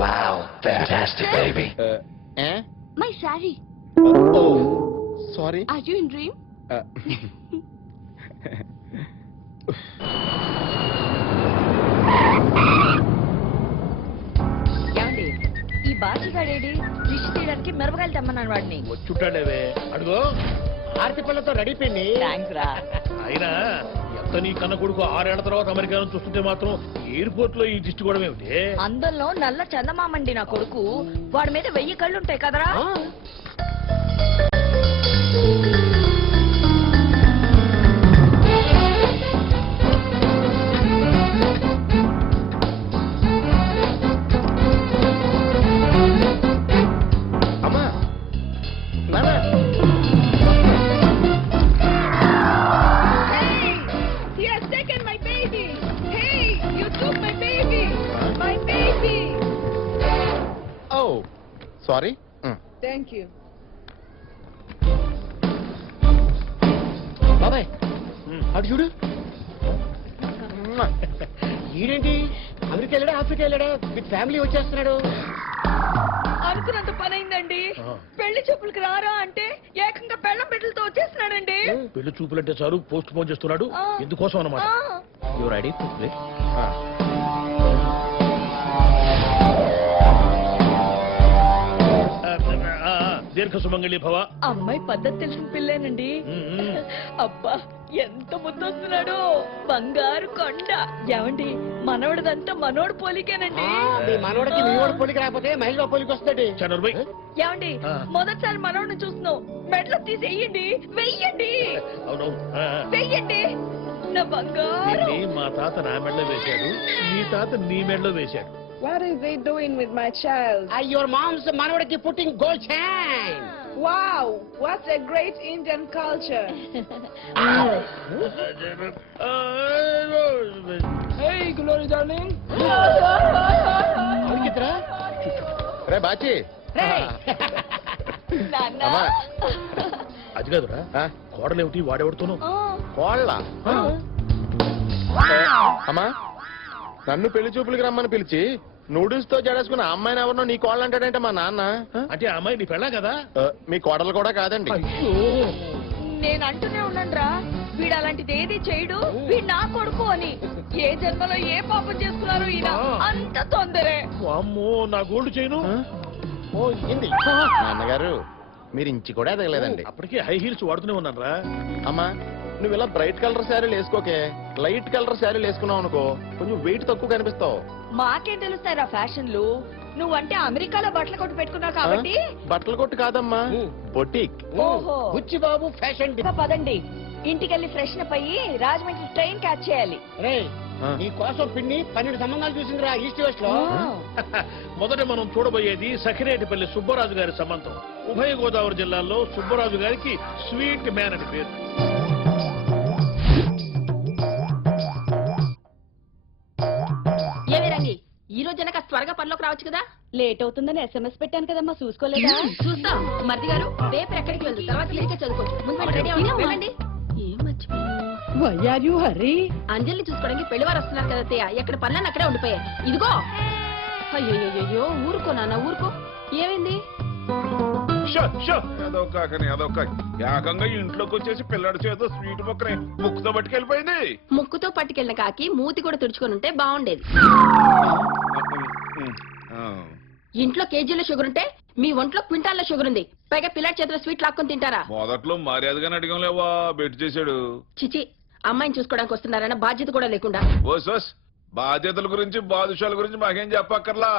Wow, fantastic, baby. My saree. Oh, sorry. Are you in dream? ఏమండి ఈ బాచిగాడేడి దిష్టి తీయడానికి మిరపకాయలు తెమ్మన్నాను వాడిని. వచ్చుంటాడేవే అడుగో ఆర్తి పిల్లతో రెడీ పిండి. థ్యాంక్స్ రా. అయినా ఎంత నీ కన్న కొడుకు 6 ఏళ్ల తర్వాత అమెరికా నుంచి చూస్తుంటే మాత్రం ఎయిర్పోర్ట్ లో ఈ దిష్టి కూడా ఏమిటి? అందులో నల్ల చందమామండి నా కొడుకు. వాడి మీద 1000 కళ్ళు ఉంటాయి కదరా. అమ్మా నాన్న He has taken my baby. Hey, you took my baby. My baby. Oh sorry. Thank you. బాబాయ్ అటు చూడు. ఈడేంటి అమెరికా వెళ్ళాడా ఆఫ్రికా వెళ్ళాడా విత్ ఫ్యామిలీ వచ్చేస్తున్నాడు. అనుకున్నంత పని అయిందండి. పెళ్లి చూపులకు రారా అంటే ఏకంగా పెళ్ళం బిడ్డలతో వచ్చేస్తున్నాడండి. పెళ్లి చూపులంటే చాలు పోస్ట్ పోన్ చేస్తున్నాడు. ఎందుకోసం అన్నమాట. You ready to play? దీర్ఘ సుమంగళి భవ. అమ్మాయి పద్ధతి తెలిసిన పిల్లేనండి. అబ్బా ఎంత ముద్దొస్తున్నాడు. బంగారు కొండ. ఏమండి మనవడదంతా మనోడు పోలికేనండి. మీ మనోడికి మీ వాడు పోలికి రాకపోతే మహిళ పోలికి వస్తాడు. చనర్బై ఏమండి మొదటిసారి మనోడిని చూస్తున్నావు. మెడలో తీసి వెయ్యండి. వెయ్యండి అవునవును. వెయ్యండి నా బంగారు. దీన్ని మా తాత నా మెడలో వేశాడు, నీ తాత నీ మెడలో వేశాడు. What is he doing with my child? Your mom's మనోడికి putting gold chain. Wow, what a great Indian culture. Hey, Glory darling. రే బాచి నాన్న. అది కాదురా, కోడలేమిటి వాడెవడుతోనూ? కోళ్ళ అమ్మా నన్ను పెళ్లి చూపులకి రమ్మని పిలిచి నూడిల్స్ తో జడేసుకున్న అమ్మాయిని ఎవరినో నీ కోళ్ళు అంటాడంటే మా నాన్న. అంటే ఆ అమ్మాయి నీ పెళ్ళా కదా? మీ కోడలు కూడా కాదండి. అయ్యో నేను అంటూనే ఉన్నానురా, వీడు అలాంటిది ఏది చేయడు, వీడు నా కొడుకు అని. ఏ జన్మలో ఏ పాపం చేసుకున్నారో ఈయన. అంత తొందరే. అమ్మో నా గోల్డ్ చేయను. ఓ ఇంది నాన్నగారు మీరు ఇంచి కూడా ఎదగలేదండి. అప్పటికే హై హీల్స్ వాడుతూనే ఉన్నాను రా. అమ్మా నువ్వు ఇలా బ్రైట్ కలర్ శారీలు వేసుకోకే, లైట్ కలర్ శారీలు వేసుకున్నావు అనుకో కొంచెం వెయిట్ తక్కువ కనిపిస్తావు. మాకేం తెలుస్తారా ఫ్యాషన్లు. నువ్వంటే అమెరికాలో బట్టలు కొట్టు పెట్టుకున్నావు కాబట్టి. బట్టల కొట్టు కాదమ్మా, బొటిక్. ఓహో బుచ్చి బాబు ఫ్యాషన్. పదండి ఇంటికెళ్ళి ఫ్రెష్ అప్ అయ్యి రాజమండ్రి ట్రైన్ క్యాచ్ చేయాలి. నీ కోసం పిన్ని 12 సంబంధాలు చూసిందిరా ఈస్ట్ వెస్ట్ లో. మొదట మనం చూడబోయేది సఖినేటిపల్లి సుబ్బరాజు గారి సంబంధం. ఉభయ గోదావరి జిల్లాల్లో సుబ్బరాజు గారికి స్వీట్ మ్యాన్ అని పేరు. ఏమి రంగి ఈ రోజైనా కాస్త త్వరగా పనిలోకి రావచ్చు కదా. లేట్ అవుతుందని SMS పెట్టాను కదమ్మా, చూసుకోలేదా? చూస్తా మరిది గారు. రేపు ఎక్కడికి వెళ్దు, తర్వాత తిరిగి చదువుకోవచ్చు. ముందు రెడీ అవ్వండి. ఏం మర్చిపోయాను. Why are you hurry? అంజలిని చూసుకోవడానికి పెళ్లివారు వస్తున్నారు కదా అత్తయ్య. ఎక్కడ పనులను అక్కడే ఉండిపోయాయి. ఇదిగో. అయ్యో ఊరుకో నాన్న ఊరుకో. ఏమైంది? అదొక ఏకంగా ఇంట్లోకి వచ్చేసి పిల్లడి చేత స్వీట్ మొక్కని ముక్కుతో పట్టుకెళ్ళిపోయింది. ముక్కుతో పట్టుకెళ్ళిన కాకి మూతి కూడా తుడుచుకొని ఉంటే బాగుండేది. ఇంట్లో కేజీల షుగర్ ఉంటే మీ ఒంట్లో క్వింటాల్లో షుగర్ ఉంది. పైగా పిల్లడి చేతిలో స్వీట్ లాక్కొని తింటారా? మొదట్లో మర్యాదగానే అడిగాం లేవా, బెట్ చేశాడు. చిచి అమ్మాయిని చూసుకోవడానికి వస్తున్నారన్న బాధ్యత కూడా లేకుండా. ఓస్ బాధ్యతల గురించి బాదుషాల గురించి మాకేం చెప్పక్కర్లా.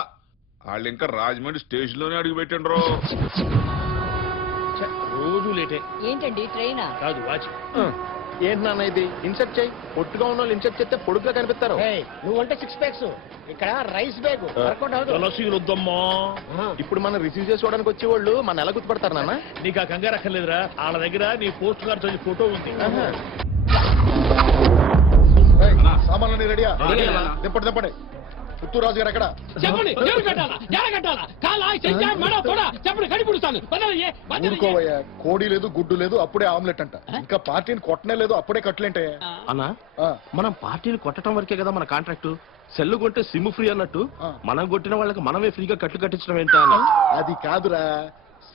వాళ్ళు ఇంకా రాజమండ్రి స్టేషన్ లోనే అడుగు పెట్టండ్రు. రోజు లేటే. ఏంటండి ట్రైనా? కాదు వాచ్. ఏంటి నాన్న ఇది? ఇన్సెర్ట్ చేయి. పొట్టుగా ఉన్న వాళ్ళు ఇన్సెర్ట్ చేస్తే పొడుగ్గా కనిపిస్తారు. నువ్వంటే 6 ప్యాక్స్, ఇక్కడ రైస్ బ్యాగ్. ఇప్పుడు మనం రిసీవ్ చేసుకోవడానికి వచ్చేవాళ్ళు మన ఎలా గుర్తుపడతారు నాన్న? నీకు ఆ కంగారు అక్కర్లేదురా. వాళ్ళ దగ్గర నీ పోస్ట్ కార్డ్ ఫోటో ఉంది. సామాన్లు రెడీయా? దింపండి. పుత్తూరు రాజు గారు ఎక్కడ చెప్పండి ఎవరు కట్టాలా ఎడ కట్టాలా కాలా చెయ్యా మెడ తోడ చెప్పండి కడిపిడుస్తాను ఊరుకోవయ్యా కోడి లేదు గుడ్డు లేదు అప్పుడే ఆమ్లెట్ అంట ఇంకా పార్టీని కొట్టనే లేదు అప్పుడే కట్లేంటే అన్నా మనం పార్టీని కొట్టడం వరకే కదా మన కాంట్రాక్ట్ సెల్లు కొట్టే సిమ్ ఫ్రీ అన్నట్టు మనం కొట్టిన వాళ్ళకి మనమే ఫ్రీగా కట్లు కట్టించడం ఏంటా అని అది కాదురా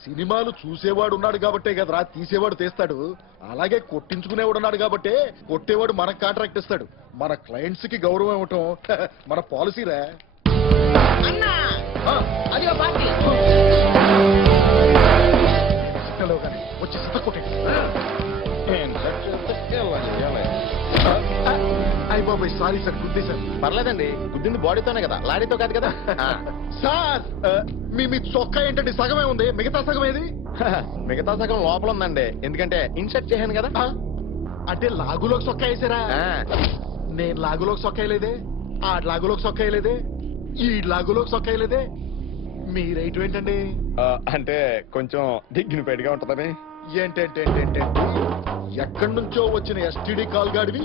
సినిమాలు చూసేవాడు ఉన్నాడు కాబట్టే కదరా తీసేవాడు తీస్తాడు అలాగే కొట్టించుకునేవాడు ఉన్నాడు కాబట్టే కొట్టేవాడు మనకు కాంట్రాక్ట్ ఇస్తాడు మన క్లయింట్స్ కి గౌరవం ఇవ్వటం మన పాలసీరా అది పార్టీ వచ్చి సిద్ధ కొట్టండి అయ్య బాబాయ్ సారీ సార్ గుద్దేశారు పర్లేదండి గుద్దింది బాడీతోనే కదా లారీతో కాదు కదా సార్ మీ చొక్కా ఏంటండి సగమే ఉంది మిగతా సగం ఏది మిగతా సగం లోపల ఉందండి ఎందుకంటే ఇన్సర్ట్ చేశాను కదా అంటే లాగులోకి చొక్కా వేసారా నేను లాగులోకి చొక్కా వేయలేదే ఆ లాగులోకి చొక్కా వేయలేదే ఈ లాగులోకి చొక్కా వేయలేదే మీ రైట్ ఏంటండి అంటే కొంచెం డిగ్నిఫైడ్ గా ఉంటదని ఏంటంటే ఎక్కడి నుంచో వచ్చిన ఎస్టీడీ కాల్ గాడివి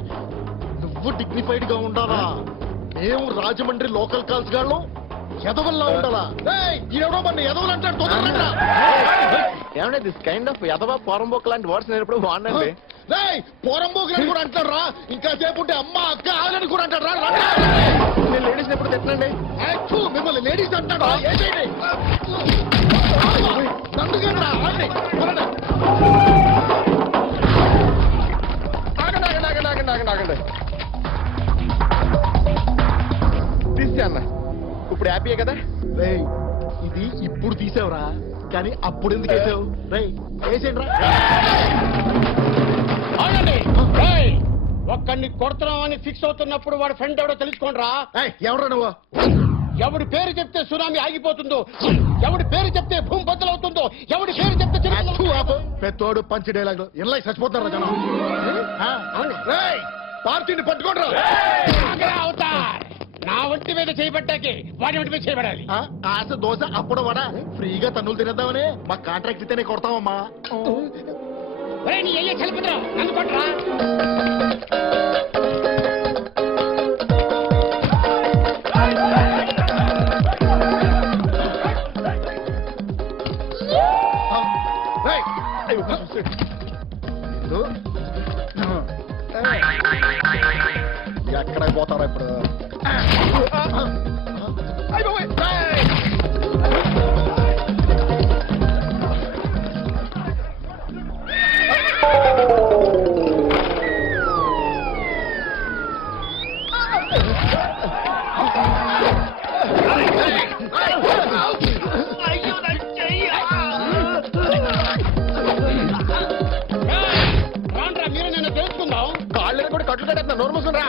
నువ్వు డిగ్నిఫైడ్ గా ఉండాలా మేము రాజమండ్రి లోకల్ కాల్స్ గాళ్ళు ఎదవల్లా ఉండాలా ఎవడో మన ఎదవలు అంటాడు ఏమంటే దిస్ కైండ్ ఆఫ్ యదవ పోరంబోక్ లాంటి వర్డ్స్ నేను ఎప్పుడు బాగుండండి పోరంబోకులని కూడా అంటాడు రా ఇంకా సేపు ఉంటే అమ్మ అక్క ఆలని కూడా అంటాడు రా నేను లేడీస్ ఎప్పుడు తెచ్చండి మిమ్మల్ని లేడీస్ అంటాడు ఏంటండి నందుకేనా ఆగండి తీసే అన్న ఇప్పుడు హ్యాపీయే కదా రేయ్ ఇది ఇప్పుడు తీసావురా కానీ అప్పుడు ఎందుకు వేసావు రేయ్ వేసేయండి ఒక్కడిని కొడుతున్నామని ఫిక్స్ అవుతున్నప్పుడు వాడు ఫ్రెండ్ ఎవడో తెలుసుకోండి రా ఎవరా నువ్వు ఎవడి పేరు చెప్తే సునామీ ఆగిపోతుందో ఎవడి పేరు చెప్తే భూమి బద్దలవుతుందో ఎవడి పేరు చెప్తే పెద్దోడు పంచి డైలాగ్ ఇలా చచ్చిపోతారా జనం పార్టీని పట్టుకోండి అవుతార్ నా ఒంటి మీద చేయబట్టాకి వాడి ఒంటి మీద చేయబడాలి ఆశ దోశ అప్పుడు వడ ఫ్రీగా తన్నులు తినేద్దామని మా కాంట్రాక్ట్ ఇస్తేనే కొడతామమ్మా నీ అయ్యే చలిపోతా నన్ను కొట్టరా ఎక్కడ పోతారా ఇప్పుడు మీరు నిన్ను తెలుసుకుందాం కాళ్ళని కూడా కట్లు కట్టేస్తున్నా నోరు మూసుకుని రా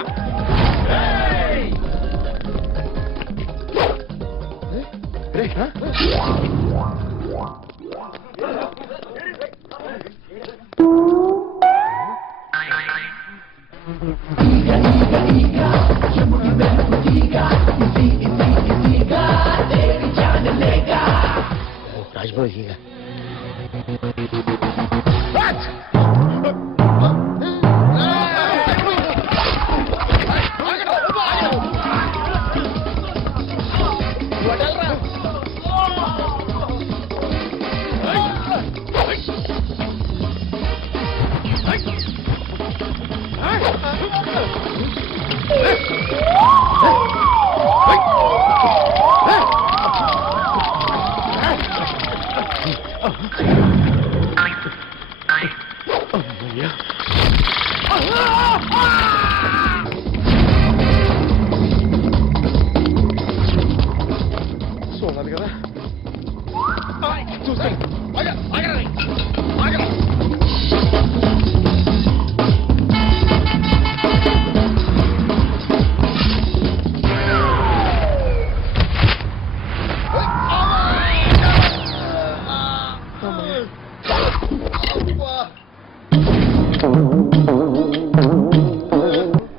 రాజ్బాబు చూడాలి కదా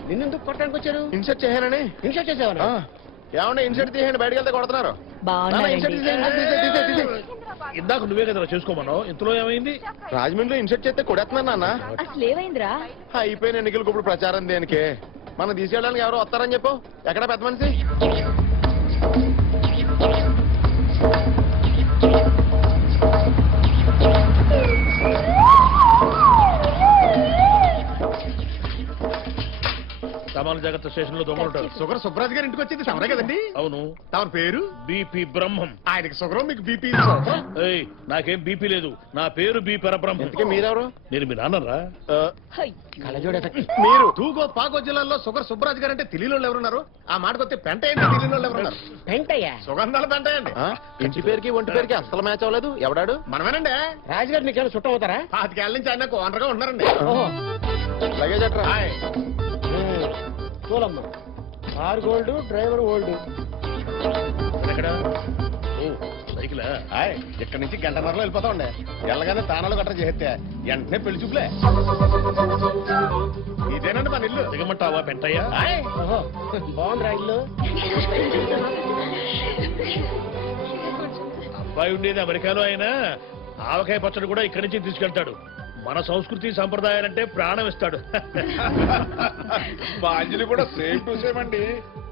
నిన్నెందుకు కొట్టడానికి వచ్చారు ఇన్సర్ట్ చేశానని ఇన్షర్ట్ చేసేవారు ఏమన్నా ఇన్సర్ట్ తీయండి బయటకు వెళ్తే కొడుతున్నారు ఇన్సర్ట్ ఇందాక నువ్వే కదా చేసుకోమన్నావు ఇంతలో ఏమైంది రాజమండ్రిలో ఇన్సర్ట్ చేస్తే కొడేస్తున్నాను నాన్న అసలు ఏమైందిరా అయిపోయిన ఎన్నికలకు ఇప్పుడు ప్రచారం దేనికి మనం తీసుకెళ్ళడానికి ఎవరో వస్తారని చెప్పు ఎక్కడ పెద్ద మనిషి సామాన్య జాగ్రత్త స్టేషన్ లో దొంగలు ఉంటారు. షుగర్ సుబ్రాజ్ గారి ఇంటికి వచ్చింది సమరే కదండి. అవును. తమ పేరు? బీపీ బ్రహ్మం. ఆయనకి షుగర్, మీకు బీపీ. ఏయ్, నాకేం బీపీ లేదు. నా పేరు బి పరబ్రహ్మం. ఇంతకీ మీరెవరు? నేను మీ నాన్నరా? మీరు తూగో పాగో జిల్లాలో షుగర్ సుబ్రాజ్ గారు అంటే తెలియని ఎవరున్నారు? ఆ మాటకొస్తే పెంట ఏంటి తెలియని ఎవరున్నారు? పెంటయ్యా సుగంధాల పెంట ఏంటి? ఆ? ఇంటి పేరుకి ఒంటి పేరుకి అస్సలు మ్యాచ్ అవ్వలేదు. ఎవడాడు? మనమేనండి. రాజుగారు నీకేమైనా చుట్టం అవుతారా? 5 ఏళ్ల నుంచి ఆయన ఓనర్ గా ఉన్నారండి. లగేజ్ అట్రా. హాయ్. చూడమ్మా, కార్ గోల్డ్, డ్రైవర్ ఓల్డ్. ఎక్కడ? ఓ, సైకిలా? హాయ్. ఇక్కడ నుంచి గంటన్నరలో వెళ్ళిపోతామండి. వెళ్ళగానే తానాలు గట్రా చేస్తే వెంటనే పెళ్లి చూపులే. ఇదేనండి మన ఇల్లు. దిగమంటావా పెంటయ్యా? హాయ్. బాగుంది ఇల్లు. అబ్బాయి ఉండేది అమెరికాలో అయినా ఆవకాయ పచ్చడి కూడా ఇక్కడి నుంచి తీసుకెళ్తాడు. మన సంస్కృతి సంప్రదాయాలంటే ప్రాణం ఇస్తాడు. మా అంజలి కూడా సేమ్ టు సేమ్ అండి.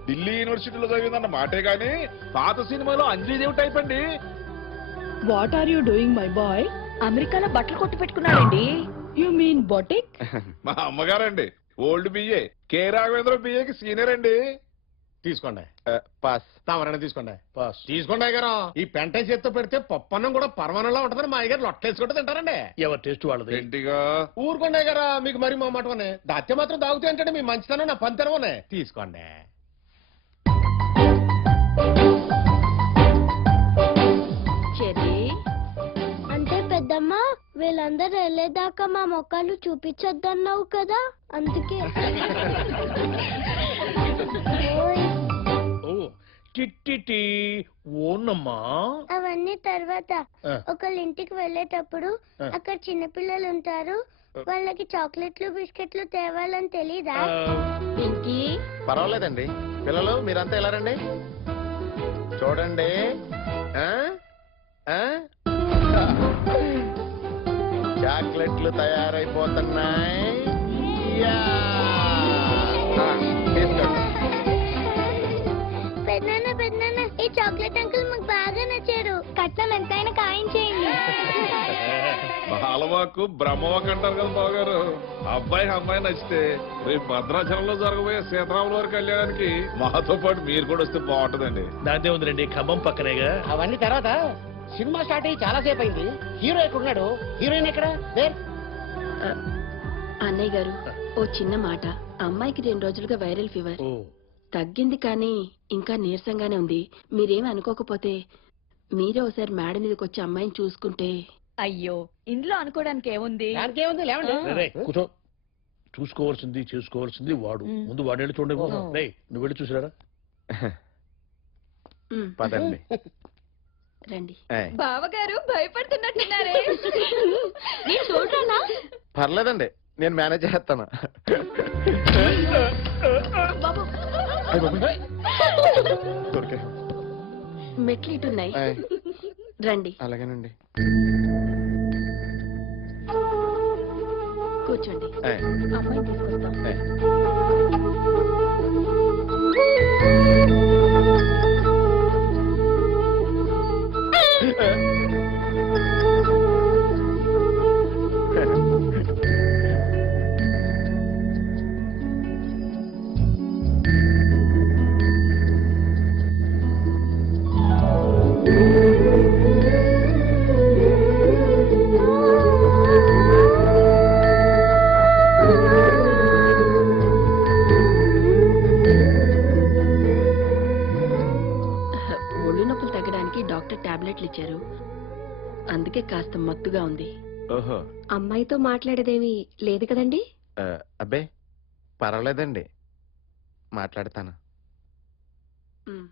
ఢిల్లీ యూనివర్సిటీలో చదివిందన్న మాటే గాని పాత సినిమాలో అంజలిదేవి టైప్ అండి. What are you doing my boy? అమెరికాలో బట్టలు కొట్టు పెట్టుకున్నాడండి. You mean boutique? మా అమ్మగారండి ఓల్డ్ బిఏ, కె రాఘవేంద్ర బిఏకి సీనియర్ అండి. తీసుకోండి. పాస్. తమరైనా తీసుకోండి. పాస్. తీసుకోండి అయ్యగారు. ఈ పెంట చేత్తో పెడితే పప్పన్నం కూడా పరమానంలో ఉంటుందని మా అయ్యగారు లొట్టేసుకుంటే తింటారండి. ఎవరి టేస్ట్ వాళ్ళది. ఏంటిగా ఊరుకోండి అయ్యగారా, మీకు మరి మా మాటనే దాత్య మాత్రం దాగుతూ ఏంటంటే మీ మంచితనం నా పంతనమనే. తీసుకోండి. చెర్రీ, అంటే పెద్దమ్మ వీళ్ళందరూ వెళ్ళేదాకా మా మొక్కలు చూపించొద్దన్నావు కదా, అందుకే. ఓయ్, ఓ టిట్టి ఓనమ్మా. అవన్నీ తర్వాత ఆ. ఒకళ్ళ ఇంటికి వెళ్ళేటప్పుడు ఆ. అక్కడ చిన్నపిల్లలు ఉంటారు, వాళ్ళకి చాక్లెట్లు బిస్కెట్లు తేవాలని తెలీదా? పింకీ, పర్వాలేదండి. పిల్లలు మీరంతా ఎలా రండి? చూడండి. ఆ? ఆ? చాక్లెట్లు తయారైపోతున్నాయి. యా! ఆ, తీసుకోండి. పెద్దనాన్న ఈ చాక్లెట్ అంకుల్ మాకు బాగా నచ్చాడు. కట్నం ఎంతైనా ఖాయం చేయండి. బాలవాకు బ్రహ్మవాక్ అంటారు కదా బావగారు. అబ్బాయికి అమ్మాయి నచ్చితే రేపు భద్రాచలంలో జరగబోయే సీతారాముల వారి కళ్యాణానికి మాతో పాటు మీరు కూడా వస్తే బాగుంటుందండి. దాంతే ఉందిలేండి, ఖమ్మం పక్కనేగా. అవన్నీ తర్వాత. సినిమా స్టార్ట్ అయ్యి చాలా సేపు అయింది. హీరో ఎక్కడున్నాడు? హీరోయిన్ ఎక్కడ? అన్నయ్య గారు ఓ చిన్న మాట. అమ్మాయికి 2 రోజులుగా వైరల్ ఫీవర్. ఓ, తగ్గింది కానీ ఇంకా నీరసంగానే ఉంది. మీరేమి అనుకోకపోతే మీరే ఒకసారి మేడ మీదకి వచ్చి అమ్మాయిని చూసుకుంటే. అయ్యో, ఇంట్లో అనుకోవడానికి ఏముంది? దానికేముంది, లేవండి. రేయ్, కూర్చో. చూసుకోవాల్సింది చేసుకోవాల్సింది వాడు. ముందు వాడు వెళ్ళి చూడండి. రేయ్, నువ్వు వెళ్ళి చూసిరారా. పదండి. రండి. ఏయ్. బావగారు భయపడుతున్నట్టున్నారే. నేను చూడాలా? పర్లేదండి, నేను మేనేజ్ చేస్తాను. బాబు, దొరికే. మెట్లు ఇటున్నాయి. ఏయ్. రండి, అలాగేనండి. కూర్చోండి. ఏయ్. అమ్మాయిని తీసుకొస్తాం. ఏయ్. ఒళ్ళు నొప్పులు తగ్గడానికి డాక్టర్ టాబ్లెట్లు ఇచ్చారు. అందుకే కాస్త మత్తుగా ఉంది. ఓహో. అమ్మాయితో మాట్లాడేదేమీ లేదు కదండి? అబ్బే పర్వాలేదండి, మాట్లాడతాను. ఉమ్.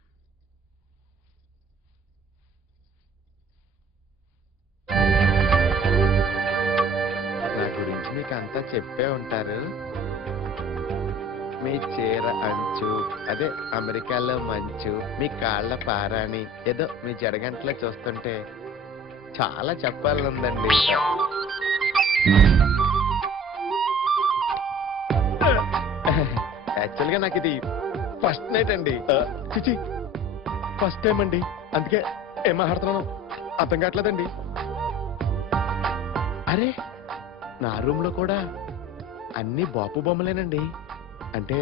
నా గురించి మీకు అంతా చెప్పే ఉంటారు. మీ చీర అంచు, అదే అమెరికాలో మంచు, మీ కాళ్ళ పారాణి, ఏదో మీ జడగంటలో చూస్తుంటే చాలా చెప్పాలందండి. యాక్చువల్ గా నాకు ఇది ఫస్ట్ నైట్ అండి. చిచి, ఫస్ట్ టైం అండి, అందుకే ఏం మాట్లాడుతున్నాను అర్థం కావట్లేదండి. అరే నా రూమ్ లో కూడా అన్ని బాపు బొమ్మలేనండి. అంటే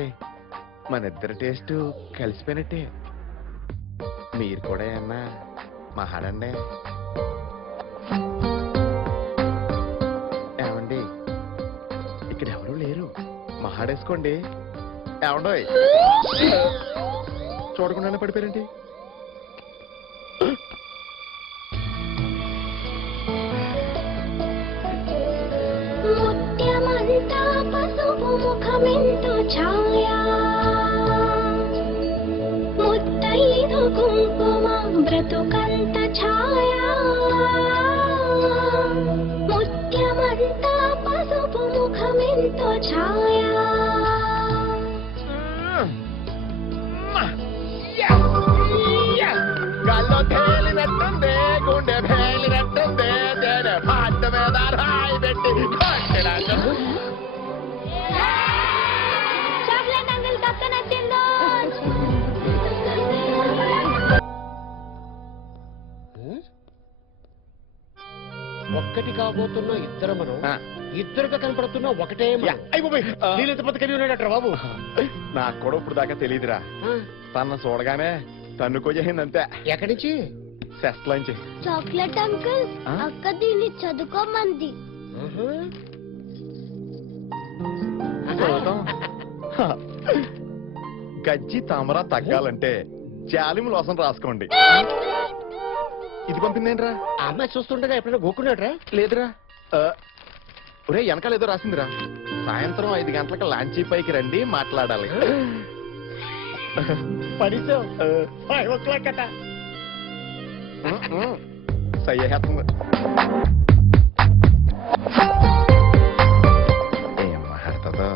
మన ఇద్దరి టేస్ట్ కలిసిపోయినట్టే. మీరు కూడా ఏమన్నా మహాడండి. ఏమండి ఇక్కడ ఎవరూ లేరు, మహాడేసుకోండి. ఏమండోయ్ చూడకుండానే పడిపోయారండి. ముత్యమంతా పసుపు ముఖమెంతో ఛాయా ముత్తైదు కుంకుమ బ్రతుకంత ఛాయా ముత్యమంతా పసుపు ముఖమెంతో ఛాయా గాల్లో తేలినట్టుంది, గుండె పేలినట్టుంది, తేనె పాట మీద రాయి పెట్టి కొట్టినట్టు. చాక్లెట్ అంకుల్ కక్క నచ్చిందో. ఒక్కటి కాబోతున్న ఇద్దరు మనం, ఆ. ఇద్దరుగా కనపడుతున్న ఒకటే యా, అయ్ బాబోయ్. నీళ్ళెంత బతికని ఉన్నాడట బాబు. నాకు కూడా ఇప్పుడు దాకా తెలియదురా. ఆ, తన చూడగానే తన్నుకోజేసిందంతే. ఎక్కడి నుంచి? సెస్ట్లోంచి. చాక్లెట్ అంకుల్ ఆ? అక్క దీన్ని చదువుకోమంది. ఆహా. గజ్జి తామర తగ్గాలంటే జాలిము లోసం రాసుకోండి. ఇది పంపిందేంట్రా? ఆ అమ్మాయి చూస్తుండగా ఎప్పుడైనా గోక్కున్నాడ్రా? లేదురా. ఒరే వెనకాల ఏదో రాసిందిరా. సాయంత్రం 5 గంటలకు లాంచీ పైకి రండి మాట్లాడాలి. పడితో 5 o'clock అట. సయ్యేస్తుంది. ఏం మాట్లాడుతుందో.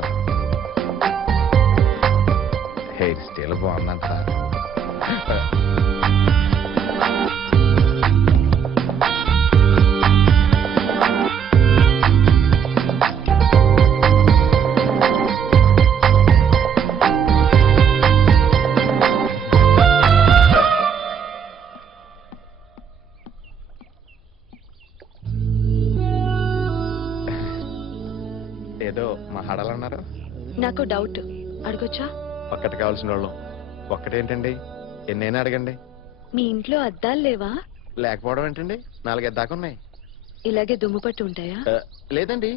హెయిర్ స్టైల్ బాగుందంట. ఏదో మాట్లాడాలన్నారు. నాకు డౌట్, అడగొచ్చా? ఒక్కటి కావాల్సిన వాళ్ళు. ఒక్కటేంటండి, ఎన్నైనా అడగండి. మీ ఇంట్లో అద్దాలు లేవా? లేకపోవడం ఏంటండి, 4 దాకా ఉన్నాయి. ఇలాగే దుమ్ము పట్టి ఉంటాయా? లేదండి,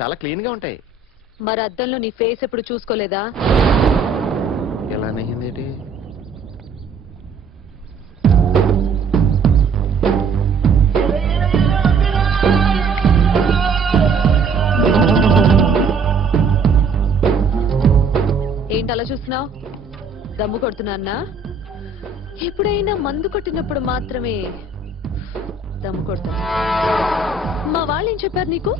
చాలా క్లీన్ గా ఉంటాయి. మరి అద్దంలో నీ ఫేస్ ఎప్పుడు చూసుకోలేదా? ఎలా నయ్యిందేటి? ఏంటి అలా చూస్తున్నావు? దమ్ము కొడుతున్నా? ఎప్పుడైనా మందు కొట్టినప్పుడు మాత్రమే దమ్ము కొడతాను. మా వాళ్ళు ఏం చెప్పారు నీకు?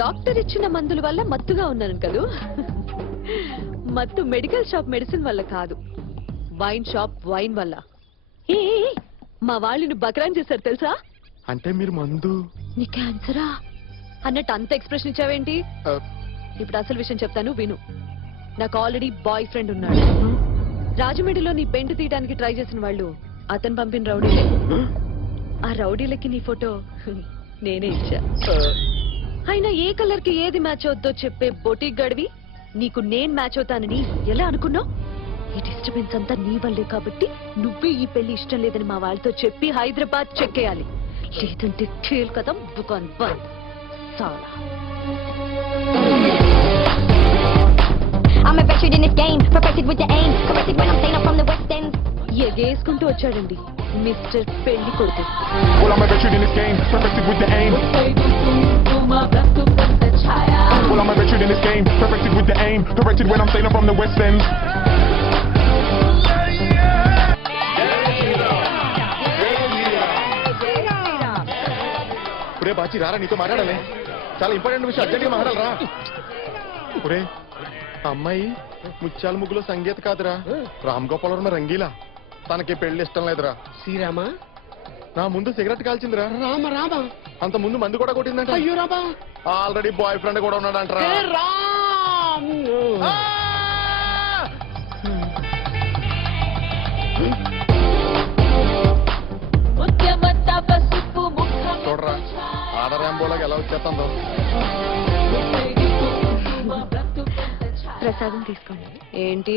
డాక్టర్ ఇచ్చిన మందుల వల్ల మత్తుగా ఉన్నాను కదూ. మత్తు మెడికల్ షాప్ మెడిసిన్ వల్ల కాదు, వైన్ షాప్ వైన్ వల్ల. ఏ మా వాళ్ళని బకరాన్ చేశారు తెలుసా? అంటే మీరు మందు? నీ క్యాన్సరా అన్నట్టు అంత ఎక్స్ప్రెషన్ ఇచ్చావేంటి? ఆ, ఇప్పుడు అసలు విషయం చెప్తాను విను. నాకు ఆల్రెడీ బాయ్ ఫ్రెండ్ ఉన్నాడు. రాజమండ్రిలో నీ పెంట తీయడానికి ట్రై చేసిన వాళ్ళు అతను పంపిన రౌడీలే. ఆ రౌడీలకి నీ ఫోటో నేనే ఇచ్చా. అయినా ఏ కలర్ కి ఏది మ్యాచ్ అవుద్దో చెప్పే బొటిక్ గడివి నీకు నేను మ్యాచ్ అవుతానని ఎలా అనుకున్నావు? ఈ డిస్టర్బెన్స్ అంతా నీ వల్లే కాబట్టి నువ్వే ఈ పెళ్లి ఇష్టం లేదని మా వాళ్ళతో చెప్పి హైదరాబాద్ చెక్కేయాలి. లేదంటే ఖేల్ కదా దుకాన్ బంద్. చాలా I'm a veteran in this game, perfected with the aim, corrected when I'm saying I'm from the West End. ఎగేసుకుంటూ వచ్చాడండి మిస్టర్ పెళ్లి కొడుకు. Well, I'm a veteran in this game, perfected with the aim. Well, I'm a veteran in this game, perfected with the aim, corrected when I'm saying I'm from the West End. ఒరే బాచి రారా, నీతో మాట్లాడాలి. చాలా important విషయం, అర్జెంట్గా మాట్లాడాలరా. ఒరే అమ్మాయి ముత్యాల ముగ్గులో సంగీత కాదురా, రామ్ గోపాల్ వర్మ రంగీలా. తనకి పెళ్లి ఇష్టం లేదురా. శ్రీరామా? నా ముందు సిగరెట్ కాల్చిందిరా. రామ రామ. అంత ముందు మందు కూడా కొట్టిందంట. అయ్యో రామా. ఆల్రెడీ బాయ్ ఫ్రెండ్ కూడా ఉన్నాడంటరా. ఏ రామ్. ఇలా వచ్చేస్తాం ప్రసాదం తీసుకోండి. ఏంటి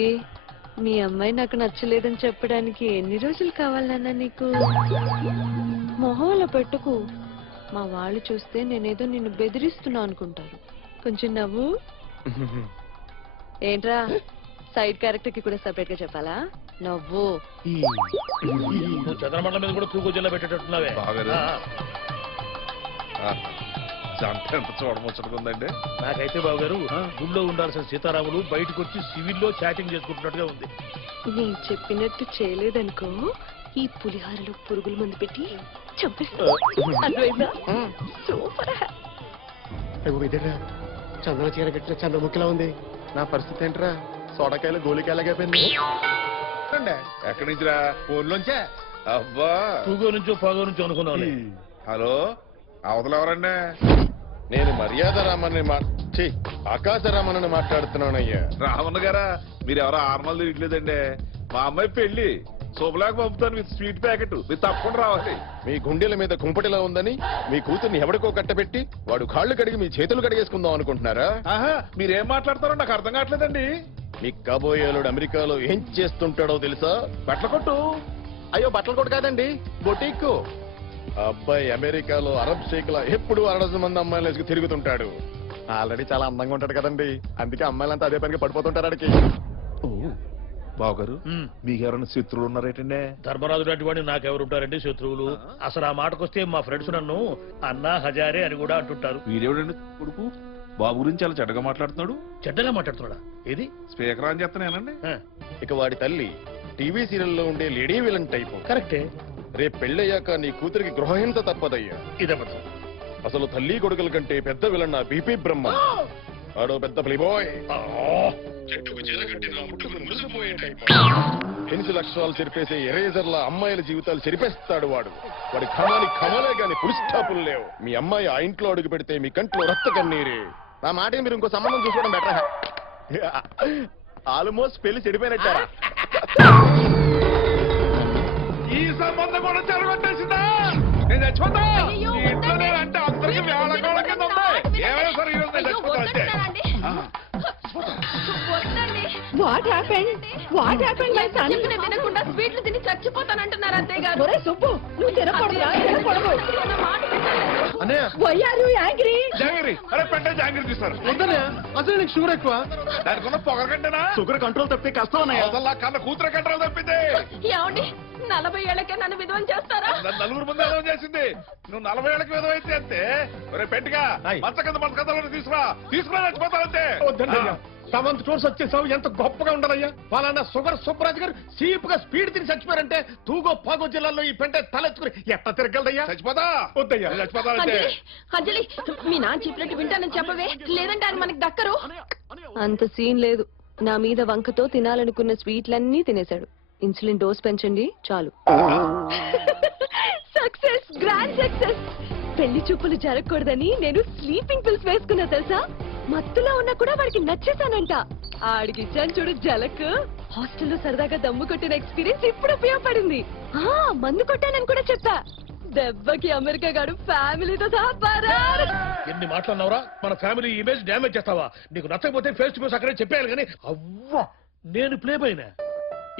మీ అమ్మాయి నాకు నచ్చలేదని చెప్పడానికి ఎన్ని రోజులు కావాలన్నా నీకు? మొహంలో పెట్టుకు. మా వాళ్ళు చూస్తే నేనేదో నిన్ను బెదిరిస్తున్నా అనుకుంటారు. కొంచెం నవ్వు. ఏంట్రా సైడ్ క్యారెక్టర్ కి కూడా సెపరేట్ గా చెప్పాలా? నవ్వు. నువ్వు చంద్రమండలం మీద కూడా తూగు జిల్లా పెట్టేటట్టున్నావే. బాగారు. జంట ఎంత చూడముచ్చటకుందండి. నాకైతే బాబు గారు గుళ్ళో ఉండాల్సిన సీతారాములు బయటకు వచ్చి సివిల్లో చాటింగ్ చేసుకుంటున్నట్టుగా ఉంది. నేను చెప్పినట్టు చేయలేదనుకో ఈ పులిహారలో పురుగుల మందు పెట్టి చంపేస్తా. అర్థమైందా? సూపర్. చంద్ర చీర కట్టిన చంద్రముఖిలా ఉంది. నా పరిస్థితి ఏంట్రా? సోడకాయలు గోలికాయలాగైపోయింది. ఎక్కడి నుంచిరా? ఫోన్లోంచే. అబ్బా తూగో నుంచో పాగో నుంచో అనుకున్నాను. హలో, అవతల ఎవరండి? నేను మర్యాద రామని ఆకాశ రామని మాట్లాడుతున్నానయ్యా. రామన్న గారా, మీరు ఎవరో ఆర్మల్ తిరగలేదండి. మా అమ్మాయి పెళ్లి శుభలాగా పంపుతాను విత్ స్వీట్ ప్యాకెట్. మీరు తప్పకుండా రావాలి. మీ గుండెల మీద కుంపటిలా ఉందని మీ కూతుర్ని ఎవడికో కట్టబెట్టి వాడు కాళ్ళు కడిగి మీ చేతులు కడిగేసుకుందాం అనుకుంటున్నారా? ఆహా, మీరేం మాట్లాడతారో నాకు అర్థం కావట్లేదండి. మీ కాబోయేలుడు అమెరికాలో ఏం చేస్తుంటాడో తెలుసా? బట్టల కొట్టు. అయ్యో బట్టలు కొట్టు కాదండి, బొటీక్కు. ఆ అబ్బాయి అమెరికాలో అరబ్ షేక్లా ఎప్పుడు 60 మంది అమ్మాయిలు వేసుకు తిరుగుతుంటాడు. ఆల్రెడీ చాలా అందంగా ఉంటాడు కదండి, అందుకే అమ్మాయిలంతా అదే పనికి పడిపోతుంటారు అడికి. బావగారు, మీకు ఎవరైనా శత్రువులు ఉన్నారేటండి? ధర్మరాజు లాంటి వాడిని నాకెవరు ఉంటారండి శత్రువులు? అసలు ఆ మాటకొస్తే మా ఫ్రెండ్స్ నన్ను అన్నా హజారే అని కూడా అంటుంటారు. వీడేవిడండి కొడుకు బాబు గురించి చాలా చెడ్డగా మాట్లాడుతున్నాడు. చెడ్డగా మాట్లాడుతున్నాడా? ఏది స్పీకర్ అని చెప్తానేనండి. ఇక వాడి తల్లి టీవీ సీరియల్లో ఉండే లేడీ విలన్ టైపు. కరెక్టే. రేపు పెళ్ళయ్యాక నీ కూతురికి గృహహింస తప్పదయ్యా. ఇదమ్మా అసలు తల్లి కొడుకుల కంటే పెద్ద విలన్ నా బీపీ బ్రహ్మ. ఆడో పెద్ద ప్లేబాయ్. చెట్టుకు చీరగట్టిన ముట్టుకుని మురిసిపోయే టైపు. పెన్సిల్ అక్షరాలు చెరిపేసే ఎరేజర్ల అమ్మాయిల జీవితాలు చెరిపేస్తాడు వాడు. వాడి ఖమాని ఖమాలే గాని పులిస్టాపులు లేవు. మీ అమ్మాయి ఆ ఇంట్లో అడుగు పెడితే మీ కంట్లో రక్త కన్నీరే. నా మాట మీరు ఇంకో సంబంధం చూసుకోవడం బెటర్. ఆల్మోస్ట్ పెళ్లి చెడిపోయినట్టారా? ఈ సంబంధం కూడా చెరగొట్టేసిందా? నేను చచ్చిపోతా. ఈ ఇంట్లో నేనంటే అందరికి వేళకోళ కింద ఉంది. ఏమైనా సరే ఈరోజు నేను చచ్చిపోతా అంతే. What happened? What happened my son? తినకుండా స్వీట్లు తిని చచ్చిపోతానంటున్నారు అత్తయ్య గారు. ఒరే సుబ్బు, నువ్వు తినకూడదురా, తినకూడదు. అన్నయ్య Why are you angry? జాంగిరి, అరే పెంట జాంగిరి తీస్తారు. వద్దన్నయ్య, అసలు నీకు షుగర్ ఎక్కువ. దానికి ఉన్న పొగరగంటేనా? షుగర్ కంట్రోల్ తప్పితే కష్టం అన్నయ్య. అసలు కన్న కూతురు కంట్రోల్ తప్పింది. ఏమండి 40 ఏళ్లకే నన్ను విధవం చేస్తారా? నలుగురు ముందు ఏదో చేసింది. నువ్వు 40 ఏళ్ళకి ఏదో అయితే అంతే. ఒరే పెంటగా మంచ కింద మంచ కథలో తీసుకురా చచ్చిపోతానంతే. వద్దన్నయ్య, సెవెంత్ కోర్స్ వచ్చేసావు, ఎంత గొప్పగా ఉండదయ్యా. ఫలానా షుగర్ సుబ్బరాజు గారు సీపుగా స్పీడ్ తిని చచ్చిపోయారంటే తూగో పాగో జిల్లాలో ఈ పెంట తలెత్తుకుని ఎట్లా తిరగలదయ్యా? చచ్చిపోతా. వద్దయ్యా. చచ్చిపోతానంతే. అంజలి మీ నాన్న చెప్పినట్టు వింటానని చెప్పవే, లేదంటే ఆయన మనకి దక్కరు. అంత సీన్ లేదు. నా మీద వంకతో తినాలనుకున్న స్వీట్లన్నీ తినేశాడు. ఇన్సులిన్ డోస్ పెంచండి చాలు. Success, grand success. పెళ్లి చూపులు జరగకూడదని నేను స్లీపింగ్ పిల్స్ వేసుకున్నా తెలుసా? మత్తులో ఉన్నా కూడా వాడికి నచ్చేసానంట. ఆడికి ఇచ్చాను చూడు జలక్. హాస్టల్లో సరదాగా దమ్ము కొట్టిన ఎక్స్పీరియన్స్ ఇప్పుడు ఉపయోగపడింది. మందు కొట్టానని కూడా చెప్పా. దెబ్బకి అమెరికా గాడు ఫ్యామిలీతో సహా పరారు. ఎన్ని మాట్లాడినవరా? మన ఫ్యామిలీ ఇమేజ్ డ్యామేజ్ చేస్తావా? నీకు నచ్చకపోతే ఫేస్ టు ఫేస్ అక్కడే చెప్పేయాలి కానీ అవ్వా నేను ప్లే బాయ్నా?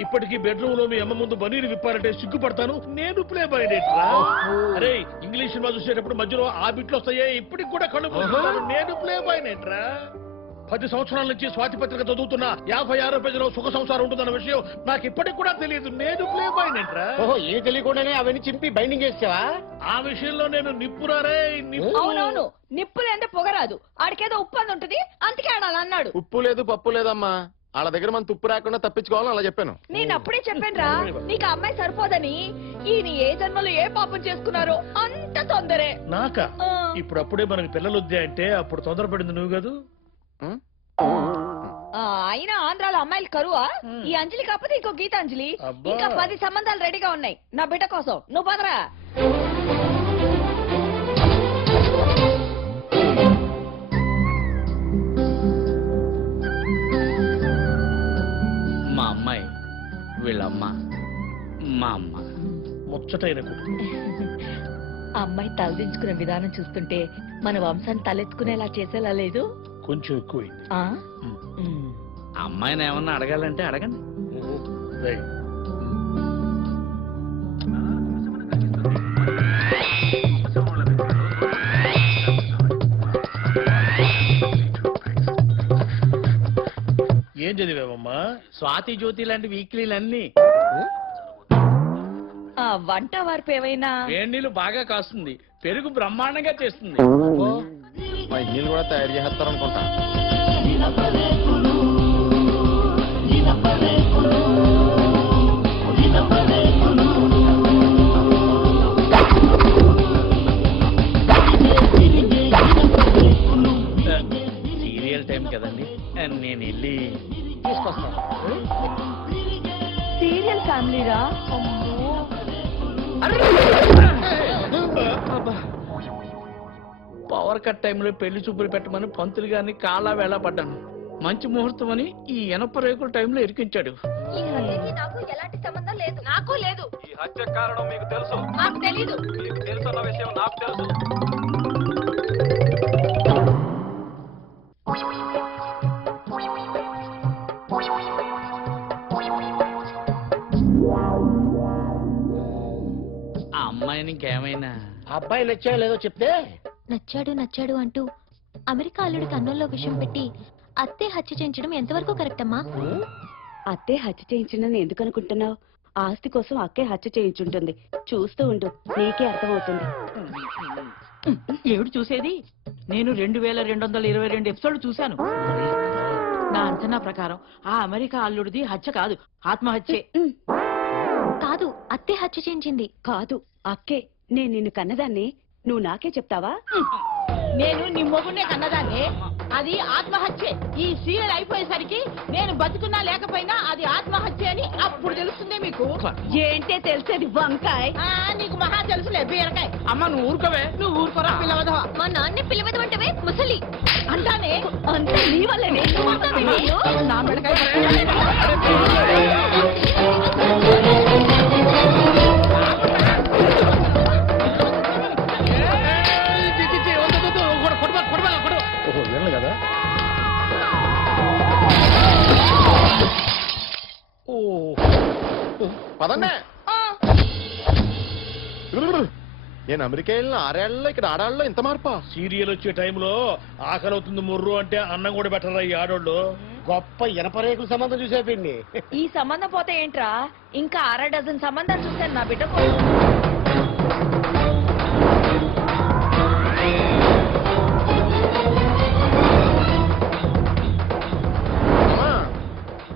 ఇప్పటికీ బెడ్రూమ్ లో మీ అమ్మ ముందు బనీలు విప్పారంటే సిగ్గుపడతాను. నేను ప్లే బాయ్ నేట్రా. అరే ఇంగ్లీష్ సినిమా చూసేటప్పుడు మధ్యలో ఆ బిట్లు వస్తాయే, ఇప్పటికి కూడా కళ్ళు మూసుకుంటాను. నేను ప్లే బాయ్ నేట్రా. 10 సంవత్సరాల నుంచి స్వాతి పత్రిక చదువుతున్నా 56 పేజీలో సుఖ సంసారం ఉంటుందన్న విషయం నాకు ఇప్పటికి కూడా తెలియదు. నేను ప్లే బాయ్ నేట్రా. ఓహో, ఏం తెలియకుండానే అవన్నీ చింపి బైండింగ్ చేసావా? ఆ విషయంలో నేను నిప్పురారే నిప్పు. అవునవును, నిప్పు లేదంటే పొగరాదు. ఆడికేదో ఉప్పు అని ఉంటుంది, అందుకే ఆడ అలా అన్నాడు. ఉప్పు లేదు పప్పు లేదమ్మా. వాళ్ళ దగ్గర మనం తుప్పు రాకుండా తప్పించుకోవాలని అలా చెప్పాను. నేను అప్పుడే చెప్పానురా నీకు ఆ అమ్మాయి సరిపోదని. ఈయన ఏ జన్మలో ఏ పాపం చేసుకున్నారో అంత తొందరే. నాకా? ఆ. ఇప్పుడు అప్పుడే మనకి పిల్లలు వద్దా అంటే అప్పుడు తొందరపడింది నువ్వు కాదు. అయినా ఆంధ్రాలో అమ్మాయిలు కరువా? ఈ అంజలి కాకపోతే ఇంకో గీతాంజలి. అబ్బా. ఇంకా 10 సంబంధాలు రెడీగా ఉన్నాయి నా బిడ్డ కోసం. నువ్వు పదరా. మా అమ్మాయి వీళ్ళమ్మ మా అమ్మ. ముచ్చటైన కొడుకు. ఆ అమ్మాయి తలదించుకునే విధానం చూస్తుంటే మన వంశాన్ని తలెత్తుకునేలా చేసేలా లేదు కొంచెం ఎక్కువైంది. ఆ ఉమ్. అమ్మాయిని ఏమన్నా అడగాలంటే అడగండి. రేయ్, ఏం చదివావమ్మా? స్వాతి జ్యోతి లాంటి వీక్లీలన్నీ. ఆ వంట వార్పు ఏమైనా వేడి నీళ్ళు బాగా కాస్తుంది, పెరుగు బ్రహ్మాండంగా చేస్తుంది. మా ఇడ్లీలు కూడా తయారు చేస్తారు అనుకుంటా. సీరియల్ టైం కదండి, నేను వెళ్ళి తీసుకొస్తాను. సీరియల్ ఫ్యామిలీరా పవర్ కట్ టైంలో పెళ్లి చూపులు పెట్టమని పంతులు గారిని కాలా వేళ పడ్డాను. మంచి ముహూర్తం అని ఈ ఎనప రేకుల టైంలో ఇరికించాడు. ఈ హత్యకి నాకు ఎలాంటి సంబంధం లేదు. నాకు లేదు. ఈ హత్య కారణం మీకు తెలుసు. నాకు తెలీదు. మీకు తెలుసన్న విషయం నాకు తెలుసు. ఆ అమ్మాయిని ఇంకేమైనా అబ్బాయి నచ్చా లేదో చెప్తే నచ్చాడు నచ్చాడు అంటూ అమెరికా అల్లుడికి అన్నంలో విషయం పెట్టి అత్తే హత్య చేయించడం ఎంతవరకు కరెక్ట్ అమ్మా? అత్తే హత్య చేయించిందని ఎందుకు అనుకుంటున్నావు? ఆస్తి కోసం అక్కే హత్య చేయించుంటుంది. చూస్తూ ఉండు, నీకే అర్థమవుతుంది. ఏమిటి చూసేది? నేను 2222 ఎపిసోడ్ చూశాను. నా అంచనా ప్రకారం ఆ అమెరికా అల్లుడిది హత్య కాదు, ఆత్మహత్యే. కాదు, అత్తే హత్య చేయించింది. కాదు, అక్కే. నేను నిన్ను కన్నదాన్ని, నువ్వు నాకే చెప్తావా? నేను నీ మొగునే కన్నదాన్ని, అది ఆత్మహత్యే. ఈ సీరియల్ అయిపోయేసరికి నేను బతుకున్నా లేకపోయినా అది ఆత్మహత్య అని అప్పుడు తెలుస్తుంది మీకు. ఏంటే తెలిసేది వంకాయ్? నీకు మహా తెలుసులే బీరకాయ. అమ్మ నువ్వు ఊరుకోవే, నువ్వు ఊరుకోరా పిల్లవదవా. మా నాన్నే పిల్లవదమంటవే ముసలి. అంటానే అంతే నీ వల్లనే. నా మెడకాయ ఓహో వీళ్ళని కదా. ఓ పదండి. నేను అమెరికా వెళ్ళిన 6 ఏళ్లలో ఇక్కడ ఆడాళ్ళలో ఇంత మార్పా? సీరియల్ వచ్చే టైంలో ఆకలి అవుతుంది ముర్రు అంటే అన్నం కూడా పెట్టరా ఈ ఆడోళ్ళు. గొప్ప ఇనప రేకుల సంబంధం చూసే పిండి. ఈ సంబంధం పోతే ఏంట్రా, ఇంకా 6 డజన్ సంబంధాలు చూశాను నా బిడ్డ కోసం. అమ్మా,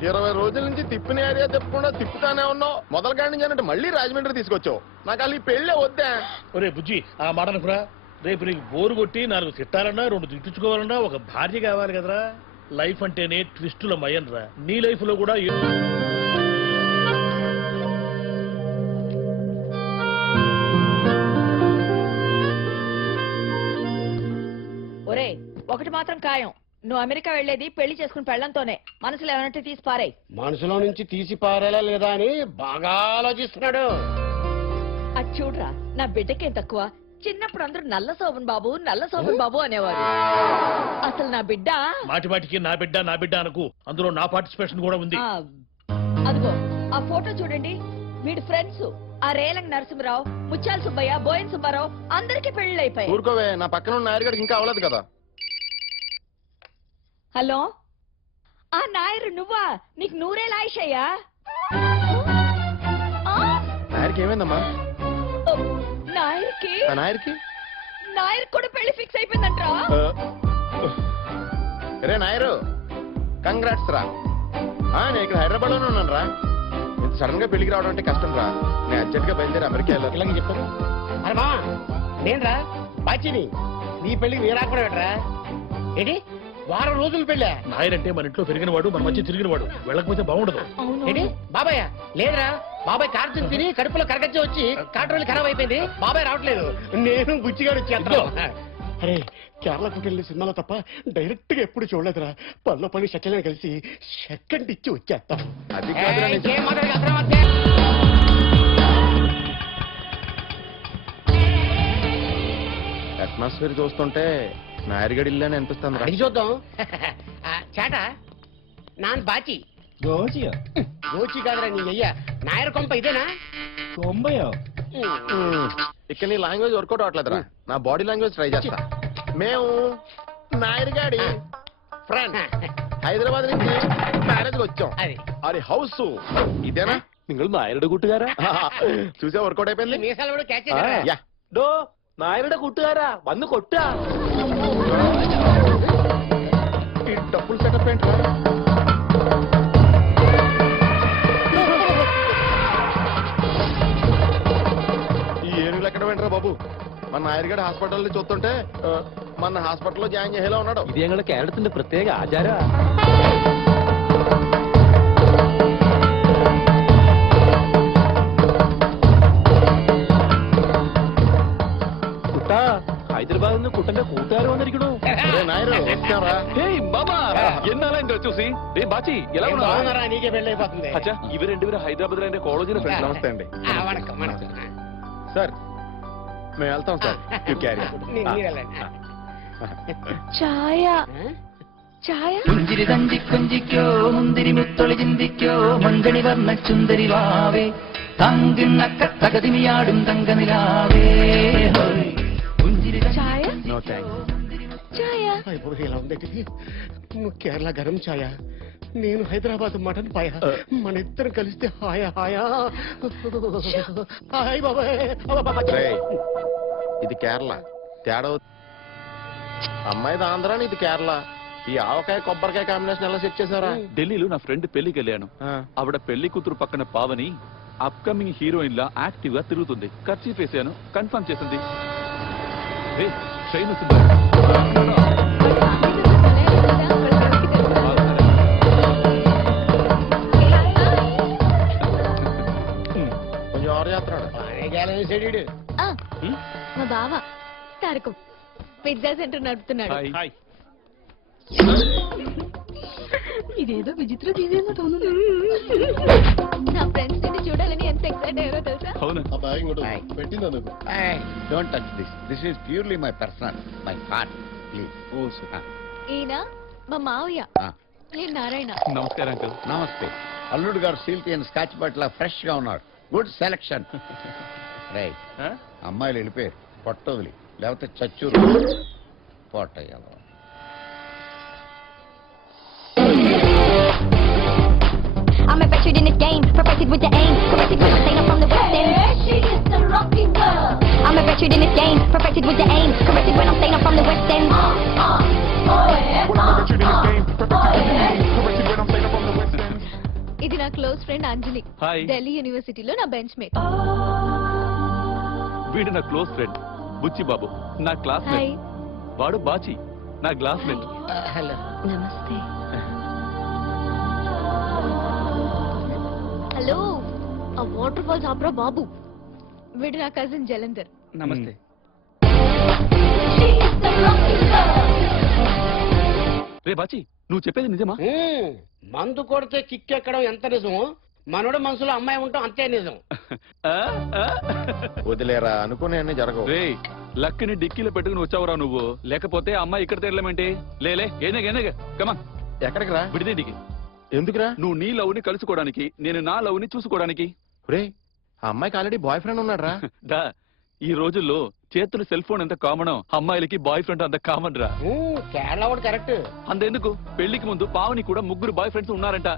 20 రోజుల నుంచి తిప్పిన ఏరియా తిప్పకుండా తిప్పుతానే ఉన్నావు. మొదల కాడి నుంచి అంటే మళ్ళీ రాజమండ్రి తీసుకొచ్చావు. నాకు అసలు ఈ పెళ్ళే వద్దా? ఒరే బుజ్జి, ఆ మాట అనుకురా. రేపు నీకు బోరు కొట్టి 4 తిట్టాలన్నా 2 తిట్టించుకోవాలన్నా ఒక భార్య కావాలి కదరా. లైఫ్ అంటేనే ట్విస్టుల మయం రా. నీ లైఫ్ లో కూడా ఒరే ఒకటి మాత్రం ఖాయం, నువ్వు అమెరికా వెళ్లేది పెళ్లి చేసుకుని పెళ్లంతోనే. మనసులో ఏమన్నట్టు తీసి పారేయ్. మనసులో నుంచి తీసి పారేలా లేదా అని బాగా ఆలోచిస్తున్నాడు. అది చూడరా, నా బిడ్డకేం తక్కువ. చిన్నప్పుడు అందరూ నల్ల శోభన్ బాబు నల్ల శోభన్ బాబు అనేవారు. అసలు నా బిడ్డ మాటి మాటికి నా బిడ్డ అనుకు. అందులో నా పార్టిసిపేషన్ కూడా ఉంది. అదిగో ఆ ఫోటో చూడండి. వీడి ఫ్రెండ్స్ ఆ రేలంగ్ నరసింహరావు, ముత్యాల సుబ్బయ్య, బోయన్ సుబ్బారావు అందరికి పెళ్లి అయిపోయాయి. ఊరుకోవే, నా పక్కన ఉన్న నాయర్ ఇంకా అవ్వలేదు కదా. హలో, ఆ నాయరు నువ్వా? నీకు నూరేళ్ళ ఆయుషయ్యా? నాయర్కి ఏమైందమ్మా? నాయర్కి ఆ నాయర్కి నాయర్ కూడా పెళ్లి ఫిక్స్ అయిపోయిందంట్రా. రే నాయరు, కంగ్రాట్స్ రా. నేను ఇక్కడ హైదరాబాద్ లోనే ఉన్నాను రా. ఇంత సడన్ గా పెళ్లికి రావడం అంటే కష్టం రా. నేను అర్జెంట్ గా బయలుదేరి అమెరికా వెళ్ళాలి. ఇలాగే చెప్పారు. అరే మా నేనరా బాచిని, నీ పెళ్లికి నీ రాకుండా పెట్టరా ఏంటి? వారం రోజులు పెళ్ళా? నాయనంటే మన ఇంట్లో పెరిగిన వాడు, మన మధ్య తిరిగిన వాడు. వెళ్ళకపోతే బాగుండదు. ఏంటి బాబాయ్? లేదురా, బాబాయ్ కార్తీని తిని కడుపులో కరగచ్చి వచ్చి కాటరోలు ఖరాబ్ అయిపోయింది. బాబాయ్ రావట్లేదు, నేను బుచ్చిగాడు వచ్చేస్తాను. అరే కేరళకు వెళ్ళిన సినిమాలో తప్ప డైరెక్ట్ గా ఎప్పుడు చూడలేదురా. పనిలో పని షట్లని కలిసి సెకండ్ ఇచ్చి వచ్చేస్తాం. అది కాదురా నేను- అట్మాస్ఫియర్ చూస్తుంటే నాయరిగడి ఇల్లు అని అనిపిస్తుంది రా. అడిగి చూద్దాం. చేట నాన్ బాచి గోచి కాదురా నీ అయ్యా నాయర్ కొంప ఇదేనా ఇక్కడ నీ లాంగ్వేజ్ వర్కౌట్ అవట్లేదురా, నా బాడీ లాంగ్వేజ్ ట్రై చేస్తా. మేము నాయరిగాడి ఫ్రెండ్ హైదరాబాద్ నుంచి మ్యారేజ్ వచ్చాం. అది అది హౌస్ ఇదేనా? നിങ്ങൾ നായരുടെ കൂട്ടുകാരാ? చూసే వర్కౌట్ అయిపోయింది. మీసాలు కూడా క్యాచ్ యా. ഡോ നായരുടെ കൂട്ടുകാരാ വന്ന് കൊട്ടാ. ఈ డబ్బులు సెటప్ ఏంట్రా? ఈ ఏనుగులు ఎక్కడ వెంటరా బాబు? మన నాయర్గడ్ హాస్పిటల్ చూస్తుంటే మన హాస్పిటల్లో జాయిన్ చేసేలా ఉన్నాడు. ഇത് ഞങ്ങളുടെ കേരളത്തിന്റെ പ്രത്യേക ആചാര. കുട്ടാ ഹൈദരാബാദിൽ നിന്ന് കുട്ടന്റെ കൂട്ടുകാർ വന്നിരിക്കണു. ఒరే నాయరు వచ్చారా? ఏయ్ మామా ఎన్నాళ్ళ ఇంకా చూసి రే బాచి ఎలా ఉన్నావు? బాగున్నారా? నీకే పెళ్ళైపోతుంది. అచ్చా ఇవి రెండుగురు హైదరాబాద్ లో కాలేజీలో ఫ్రెండ్స్. నమస్తే అండి. వణకం వణకం. సార్ మేము వెళ్తాం సార్. You carry. మీరు వెళ్ళండి. ఛాయ ఛాయ പുഞ്ചിരി തഞ്ചി കൊഞ്ചിക്കോ മുന്തിരി മുത്തൊളി ചിന്തിക്കോ മഞ്ചണി വർണ്ണ ചുന്ദരി വാവേ തങ്കിണ്ണക്ക തകതിമിയാടും തങ്കനിലാവേ പുഞ്ചിരി ఛాయ నో థ్యాంక్స్. ఛాయ అయిపోయి ఇలా ఉంది. నువ్వు కేరళ గరం ఛాయ, నేను హైదరాబాద్ మటన్ పాయ. మన ఇద్దరం కలిస్తే హాయా హాయా హాయ్ బాబాయ్. రేయ్, ఇది కేరళ తేడా. అమ్మాయిది ఆంధ్ర, ఇది కేరళ. ఈ ఆవకాయ కొబ్బరికాయ కాంబినేషన్ ఎలా సెట్ చేశారా? ఢిల్లీలో నా ఫ్రెండ్ పెళ్లికి వెళ్ళాను. ఆవిడ పెళ్లి కూతురు పక్కన పావని అప్కమింగ్ హీరోయిన్ లా యాక్టివ్ గా తిరుగుతుంది. ఖర్చు వేసాను, కన్ఫర్మ్ చేసింది. ట్రైన్ వచ్చిందా? కొంచెం ఆరు చేస్తున్నాడు. ఆ, మా బావ తారకు పిజ్జా సెంటర్ నడుపుతున్నాడు. హాయ్. ఇదేదో విచిత్ర జీవితంగా తోనుంది. నా ఫ్రెండ్స్ నిన్ను చూడాలని ఎంత ఎక్సైట్ అయ్యారో తెలుసా? అవునా? ఆ బ్యాగ్ ఇంకోటి పెట్టింది అందుకు. Don't touch this. This is purely my personal, my heart. Please. ఈయన మా మావయ్య, నేను నారాయణ. నమస్కారం అంకుల్. నమస్తే. అల్లుడు గారు సీల్కి అండ్ స్కాచ్ బట్ల ఫ్రెష్ గా ఉన్నాడు. Good selection. రైట్. అమ్మాయిలు వెళ్ళిపోయారు. పొట్ట వదిలి, లేకపోతే చచ్చూరు పొట్టయ్య. I'm a veteran in this game, perfected with the aim, corrected with the stain from the west end. She is the rocking girl. I'm a veteran in this game, perfected with the aim, corrected when I'm staying from the west end. ఇది నా close friend అంజలి, hi. Delhi యూనివర్సిటీలో నా bench mate. వీడు నా close friend బుచ్చి బాబు, నా classmate. Hi. వాడు బాచి, నా classmate. Hello. నమస్తే. హలో, ఆ వాటర్ ఫాల్స్ ఆపరా బాబు. వీడు నా కజిన్ జలంధర్. నమస్తే. రే బాచి, నువ్వు చెప్పేది నిజమా? మందు కొడితే కిక్ ఎక్కడం ఎంత నిజమో, మనోడు మనసులో అమ్మాయి ఉంటాం అంతే నిజం. ఆ? ఆ? వదిలేరా, అనుకునే అన్ని జరగవు. రే లక్కిని డిక్కీలో పెట్టుకుని వచ్చావురా నువ్వు. లేకపోతే అమ్మాయి ఇక్కడ తెరలేమేంటి? లేలే ఏనగ కమా. ఎక్కడికి రా? విడిదేటికి. ఎందుకురా? నువ్వు నీ లవ్ ని కలుసుకోవడానికి, నేను నా లవ్ ని చూసుకోవడానికి. రే, ఆ అమ్మాయికి ఆల్రెడీ బాయ్ ఫ్రెండ్ ఉన్నాడు రా. దా ఈ రోజుల్లో చేతులు సెల్ ఫోన్ ఎంత కామనో, అమ్మాయిలకి బాయ్ ఫ్రెండ్ అంత కామన్ రా. కేరళ కూడా కరెక్ట్. అంతెందుకు, పెళ్లికి ముందు పావని కూడా 3 బాయ్ ఫ్రెండ్స్ ఉన్నారంట.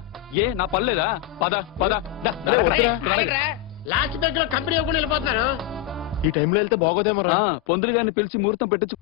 ఏ నా పర్లేదా? పద పద. దా, అరే, వద్దురా. లాస్ట్ దగ్గర కంపెనీ ఇవ్వకుండా వెళ్ళిపోతున్నారు. ఈ టైంలో వెళ్తే బాగోదేమో రా. పొందులు గారిని పిలిచి ముహూర్తం పెట్టచ్చు.